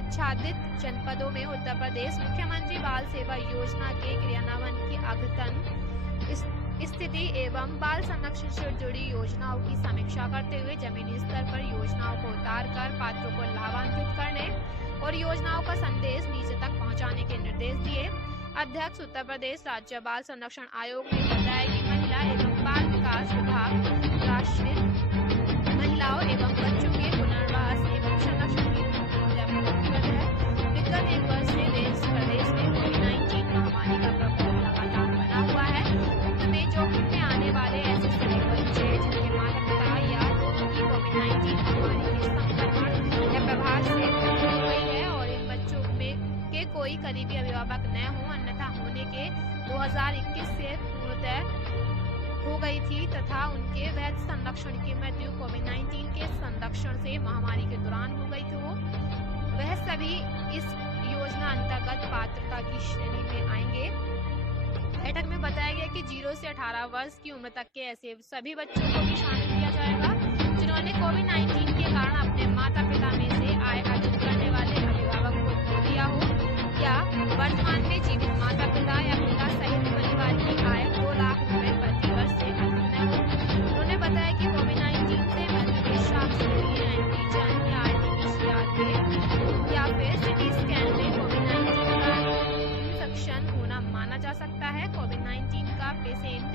आच्छादित जनपदों में उत्तर प्रदेश मुख्यमंत्री बाल सेवा योजना के क्रियान्वयन की अद्यतन स्थिति एवं बाल संरक्षण से जुड़ी योजनाओं की समीक्षा करते हुए जमीनी स्तर पर योजनाओं को उतारकर पात्रों को लाभान्वित करने और योजनाओं का संदेश नीचे तक पहुंचाने के निर्देश दिए। अध्यक्ष उत्तर प्रदेश राज्य बाल संरक्षण आयोग ने बताया कि महिला एवं बाल विकास विभाग राष्ट्रीय महिलाओं एवं बच्चों के पुनर्वास एवं संरक्षण की प्रतिबद्ध है। विगत एक वर्ष से देश प्रदेश में कोविड-19 महामारी का प्रकोप लगातार बना हुआ है। में जोखिम में आने वाले ऐसे सभी बच्चे जिनके माता पिता या दोनों की कोविड-19 महामारी के संक्रमण या प्रभाव से मृत्यु हो गई है और इन बच्चों में के कोई करीबी अभिभावक न हो, अन्यथा होने के 2021 से पूर्णतः हो गई थी तथा उनके वैध संरक्षण की मृत्यु कोविड-19 के संरक्षण से महामारी के दौरान हो गई थी, वह सभी इस योजना अंतर्गत पात्रता की श्रेणी में आएंगे। बैठक में बताया गया कि 0 से 18 वर्ष की उम्र तक के ऐसे सभी बच्चों को भी शामिल किया जाएगा जिन्होंने कोविड-19 के कारण अपने माता पिता में से आय अर्जित करने वाले अभिभावक को खो दिया हो या वर्तमान में जीवित माता पिता या पिता सहित परिवार की आय 2 लाख रुपए प्रति वर्ष से अधिक न हो। उन्होंने बताया कि कोविड-19 से मृत्यु के साक्ष्य के लिए एंटीजन या आरटी-पीसीआर के या फिर सिटी स्कैन में कोविड-19 का इन्फेक्शन होना माना जा सकता है। कोविड-19 का पेशेंट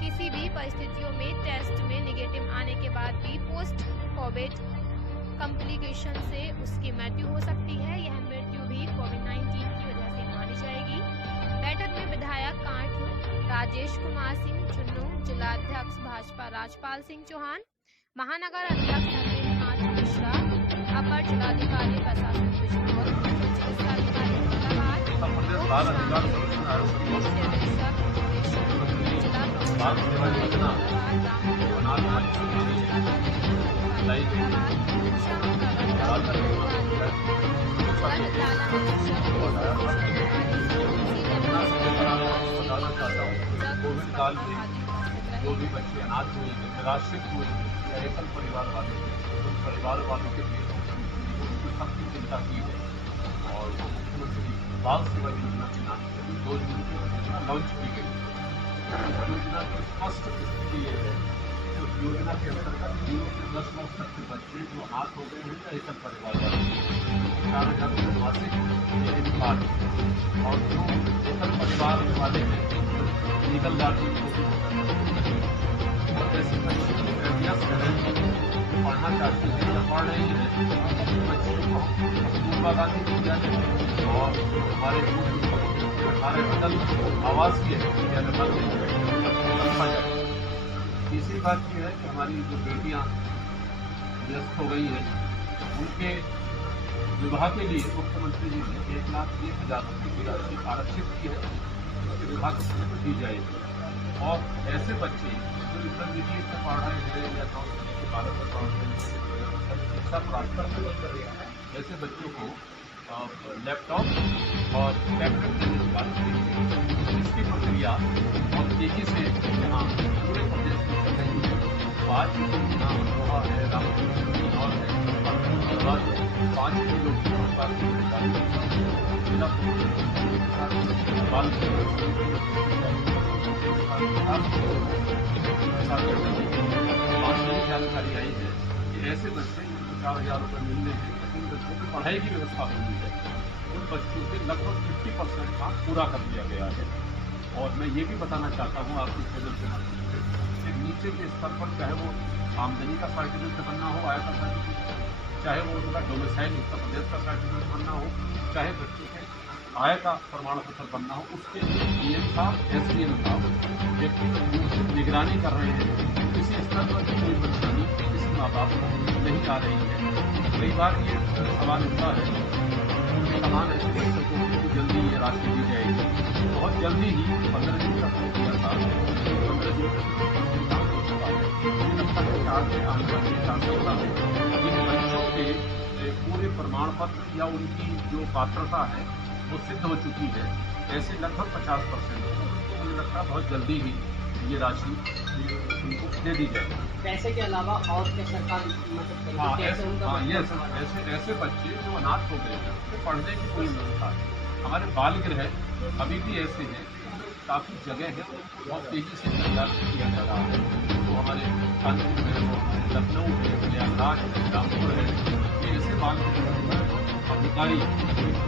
किसी भी परिस्थितियों में टेस्ट में नेगेटिव आने के बाद भी पोस्ट कोविड कॉम्प्लिकेशन से उसकी मृत्यु हो सकती है। यह मृत्यु भी कोविड-19 की वजह से मानी जाएगी। बैठक में विधायक कांठ राजेश कुमार सिंह चुन्नू, जिलाध्यक्ष भाजपा राजपाल सिंह चौहान, महानगर अध्यक्ष धर्मेंद्रनाथ मिश्रा, अपर जिलाधिकारी प्रशासन बिजनौर, चिकित्साधिकारी कोविड काल में जो भी बच्चे अनाथ हुए हैं, निराश्रित हुए हैं या एकल परिवार वाले उन परिवार वालों के लिए उनकी सबकी चिंता की है और मुख्यमंत्री बाल सेवा योजना के नाम से 2 जून को योजना लॉन्च की गई। योजना की स्पष्ट स्थिति ये है कि उस योजना के अंतर्गत 0 से 10 वर्ष तक के बच्चे जो अनाथ हो गए हैं या एकल परिवार वाले 4,000 रुपये मासिक कार्ड और जो एकल परिवार वाले हैं निकल जाते हैं और ऐसे बच्चे व्यस्त हैं पढ़ना चाहते हैं या पढ़ रहे हैं बच्चों को कस्तूरबा गांधी विद्यालय और हमारे 18 अटल आवासीय विद्यालय रखा जाए। तीसरी बात यह है कि हमारी जो बेटियां व्यस्त हो गई हैं उनके विवाह के लिए मुख्यमंत्री जी ने 1,01,000 रुपये की राशि आरक्षित की है, विभाग दी जाएगी और ऐसे बच्चे जो इंटरमीडिएट में पढ़ रहे हैं या 9 के 12 में पढ़ रहे हैं शिक्षा प्राप्त कर रहे हैं, ऐसे बच्चों को लैपटॉप और टैबलेट देने की बात करेंगे। इसकी प्रक्रिया बहुत तेजी से यहाँ पूरे प्रदेश में चल रही है। आज यहाँ अमरोहा है, रामपुर और है 5 किलो जिला जानकारी आई है कि ऐसे बच्चे 4,000 रुपये मिलने हैं, उन बच्चों की पढ़ाई की व्यवस्था होती है। उन बच्चों के लगभग 50% काम पूरा कर दिया गया है और मैं ये भी बताना चाहता हूँ आपके चैनल के माध्यम से कि नीचे के स्तर पर चाहे वो आमदनी का सर्टिफिकेट बनना हो, आय का सर्टिफिकेट, चाहे वो उनका डोमिसाइल उत्तर प्रदेश का सर्टिफिकेट बनना हो, चाहे बच्चों के आय का प्रमाण पत्र बनना हो, उसके लिए डीएम साहब एसडीएम साहब व्यक्तिगत निगरानी कर रहे हैं। किसी स्तर पर कोई परेशानी किसी माँ बाप को नहीं आ रही है। कई बार ये सवाल उठता है कि तमाम ऐसे बच्चों को जल्दी ये राशि दी जाएगी। बहुत जल्दी ही 15 दिन का किया था, 15 दिन काम हो चुका है। मुझे लगता है कि आगे आने वाले शासकता में इन बच्चों के पूरे प्रमाण पत्र या उनकी जो पात्रता है वो सिद्ध हो चुकी है। ऐसे लगभग 50% मुझे लगता है बहुत जल्दी ही ये राशि उनको दे दी जाएगी। पैसे के अलावा और क्या सरकार मदद करेगी? हाँ, कैसे उनका ऐसे बच्चे जो अनाथ हो गए हैं उनको पढ़ने की कोई व्यवस्था है। हमारे बाल गृह अभी भी ऐसे हैं, काफ़ी जगह है, बहुत तेज़ी से तैयार किया जा रहा है। तो हमारे कानपुर में हो, लखनऊ में, प्रयागराज है, रामपुर है, ये ऐसे बाल गृह अधिकारी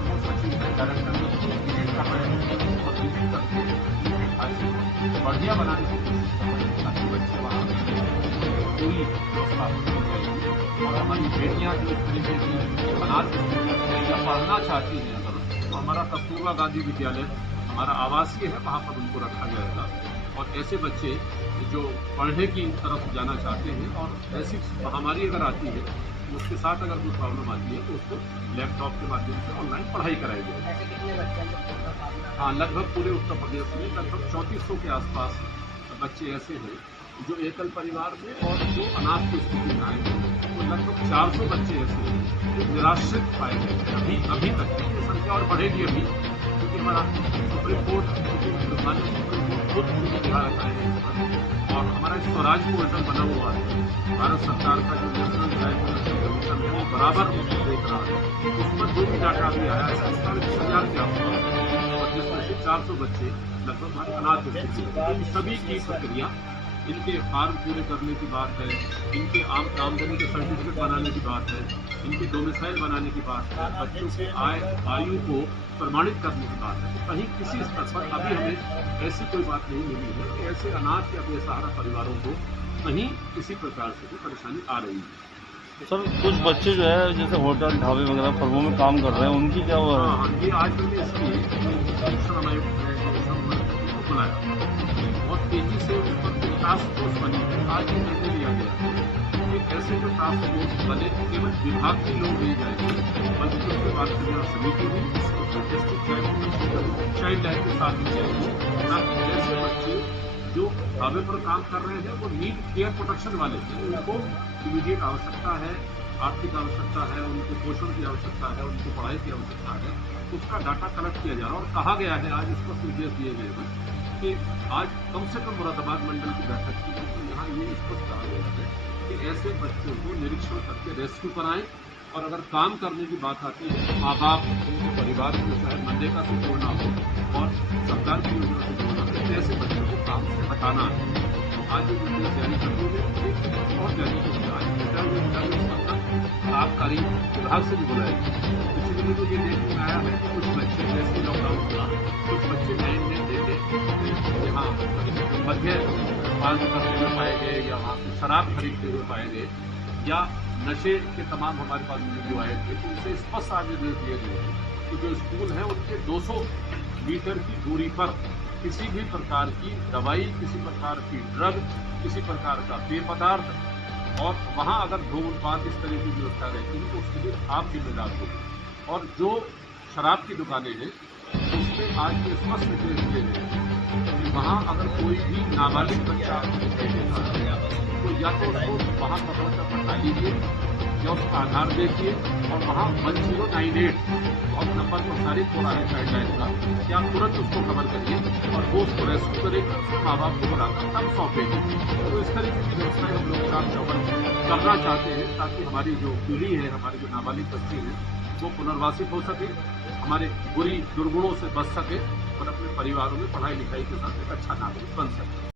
वो सचिव है, डायरेक्टर विजिट कर रहे हैं और विजिट करके उनके ढांचे को बढ़िया बनाने की कोशिश कर रहे हैं ताकि बच्चे वहाँ पूरी व्यवस्था की जाएगी। और हमारी बेटियाँ जो इस तरीके की अनाथ स्थिति या पढ़ना चाहती हैं अगर, तो हमारा कस्तूरबा गांधी विद्यालय हमारा आवासीय है, वहाँ पर उनको रखा जाएगा। और ऐसे बच्चे जो पढ़ने की तरफ जाना चाहते हैं और ऐसी महामारी अगर आती है तो उसके साथ अगर कोई प्रॉब्लम आती है तो उसको लैपटॉप के माध्यम से ऑनलाइन पढ़ाई कराई जाएगी। ऐसे कितने बच्चे हैं? हाँ, लगभग पूरे उत्तर प्रदेश में लगभग 3400 के आसपास बच्चे ऐसे हैं जो एकल परिवार में और जो अनाथ की स्थिति में आए हैं। तो लगभग 400 बच्चे ऐसे हैं जो निराश्रित पाए गए हैं अभी तक। ये संख्या और बढ़ेगी अभी, क्योंकि हमारा सुप्रीम कोर्ट खुद निर्धारक आए हैं और हमारा स्वराज पोर्टल बना हुआ है। भारत सरकार का जो नेशनल चाइल्ड कमीशन है वो बराबर उसको देख रहा है। उस पर जो भी डाटा अभी आया है 47,000 के आसपास और जिसमें से 400 बच्चे लगभग हमारे अनाथ स्थिति। सभी की प्रक्रिया, इनके फॉर्म पूरे करने की बात है, इनके आमदनी के सर्टिफिकेट बनाने की बात है, इनके डोमिसाइल बनाने की बात है, बच्चों की आयु को प्रमाणित करने की बात है। तो कहीं किसी स्तर पर अभी हमें ऐसी कोई बात नहीं मिली है कि ऐसे अनाथ या बेसहारा परिवारों को कहीं किसी प्रकार से भी परेशानी आ रही है। सर कुछ बच्चे जो है जैसे होटल ढाबे वगैरह फर्मों में काम कर रहे हैं, उनकी क्या हुआ? हाँ, ये आज मैंने इसलिए श्रम आयोग को बुलाया, बहुत तेजी से उस पर टास्क फोर्स बनी है। आज ही निर्णय लिया गया है कि ऐसे जो टास्क फोर्स बने केवल विभाग के लोग नहीं जाएंगे, बल्कि उसके बाद समिति हुई, उसमें डिस्ट्रिक्ट चाइल्ड लाइन के साथ ही जाएगी, ताकि ऐसे बच्चे जो ढाबे पर काम कर रहे हैं वो नीड केयर प्रोटेक्शन वाले हैं, उनको इमीडिएट आवश्यकता है, आर्थिक आवश्यकता है, उनको पोषण की आवश्यकता है, उनको पढ़ाई की आवश्यकता है, उसका डाटा कलेक्ट किया जा रहा है। और कहा गया है, आज स्पष्ट निर्देश दिए गए हैं कि आज कम से कम मुरादाबाद मंडल की बैठक की, तो यहाँ ये स्पष्ट कहा गया है कि ऐसे बच्चों को निरीक्षण करके रेस्क्यू कराएं। और अगर काम करने की बात आती है तो माँ बाप उनके परिवार को चाहे मनरेगा से जोड़ना हो और सरकार की योजना से जोड़ना हो, तो ऐसे बच्चों को काम से हटाना है। आज जो निर्देश जारी करते हुए एक और जारी किया आबकारी विभाग से भी बुलाएगी। पिछले दिनों तो ये देखने में आया है कि कुछ बच्चे जैसे लॉकडाउन हुआ, कुछ बच्चे लाइन में देते यहाँ मध्य पान करते हुए पाए गए या वहाँ से शराब खरीदते हुए पाए गए या नशे के तमाम हमारे पास वीडियो आए थे। तो उनसे स्पष्ट आज निर्देश दिए गए कि जो स्कूल है उनके 200 मीटर की दूरी पर किसी भी प्रकार की दवाई, किसी प्रकार की ड्रग, किसी प्रकार का पेय पदार्थ और वहाँ अगर धूम्रपान इस तरह की व्यवस्था रहती है तो उसके लिए आप जिम्मेदार हो। और जो शराब की दुकानें हैं उसमें आज के स्पष्ट निर्देश दिए गए कि वहाँ अगर कोई भी नाबालिग बच्चा तो या तो उसको वहाँ पकड़कर पढ़ा लीजिए या उसका आधार देखिए और वहाँ 1098 बहुत नंबर प्रसारित हो रहा है गाइडलाइन का, कि आप तुरंत उसको खबर करिए और वो उसको रेस्क्यू करेगा, उसके माँ बाप को बुलाकर तब सौंपेंगे। तो इस तरीके की व्यवस्थाएं हम लोग साथ करना चाहते हैं ताकि हमारी जो पीढ़ी है, हमारे जो नाबालिग बच्चे हैं वो पुनर्वासित हो सके, हमारे बुरी दुर्गुणों से बच सके और अपने परिवारों में पढ़ाई लिखाई के साथ एक अच्छा नागरिक बन सके।